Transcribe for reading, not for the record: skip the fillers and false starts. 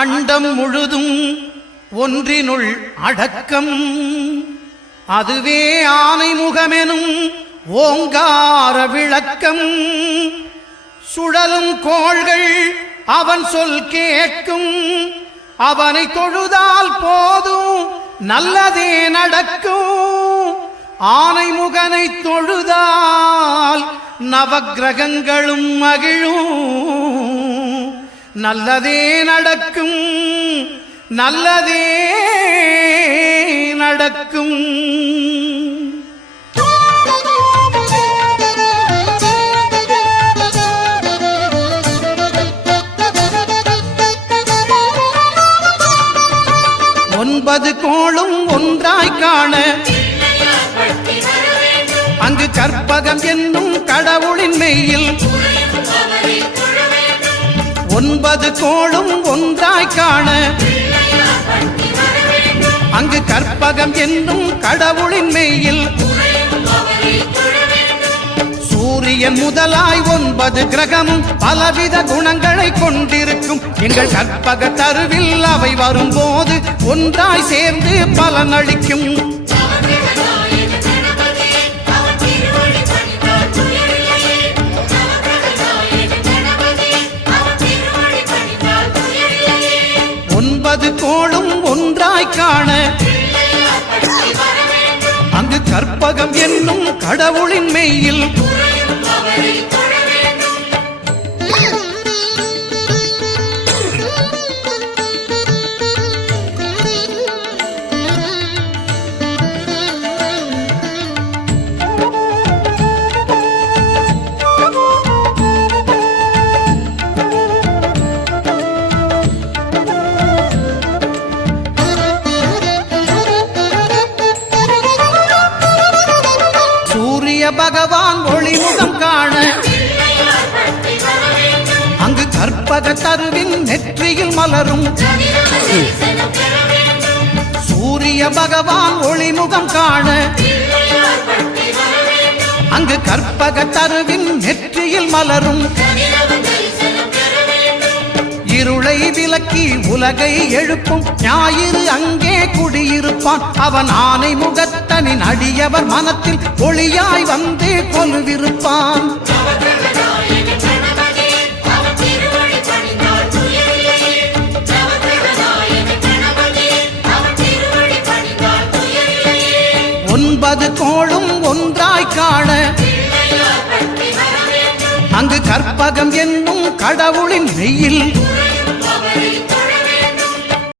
அண்டம் முழுதும் ஒன்றினுள் அடக்கம். அதுவே ஆனைமுகமெனும் ஓங்கார விளக்கம். சுழலும் கோள்கள் அவன் சொல் கேட்கும். அவனை தொழுதால் போதும் நல்லதே நடக்கும். ஆனைமுகனை தொழுதால் நவக்கிரகங்களும் மகிழும். நல்லதே நடக்கும், நல்லதே நடக்கும். ஒன்பது கோளும் ஒன்றாய் காண அங்கு கற்பகம் என்னும் கடவுளின் மெய்யில். ஒன்பது கோளும் ஒன்றாய் காண அங்கு கற்பகம் என்னும் கடவுளின் மெய்யில். சூரியன் முதலாய் 9 கிரகமும் பலவித குணங்களை கொண்டிருக்கும். எங்கள் கற்பக தருவில் அவை வரும்போது ஒன்றாய் சேர்ந்து பலனளிக்கும். கோளும் ஒன்றாய் காண அங்கு கற்பகம் என்னும் கடவுளின் மெய்யில். பகவான் ஒளிமுகம் காண அங்கு கற்பக தருவின் நெற்றியில் மலரும். சூரிய பகவான் ஒளிமுகம் காண அங்கு கற்பக தருவின் நெற்றியில் மலரும். இருளை விலக்கி உலகை எழுப்பும் ஞாயிறு அங்கே குடியிருப்பான். அவன் ஆனை முகத்தனின் அடியவர் மனத்தில் ஒளியாய் வந்து கொலுவிருப்பான். ஒன்பது கோளும் ஒன்றாய் காண அங்கு கற்பகம் என்னும் கடவுளின் மெய்யில்.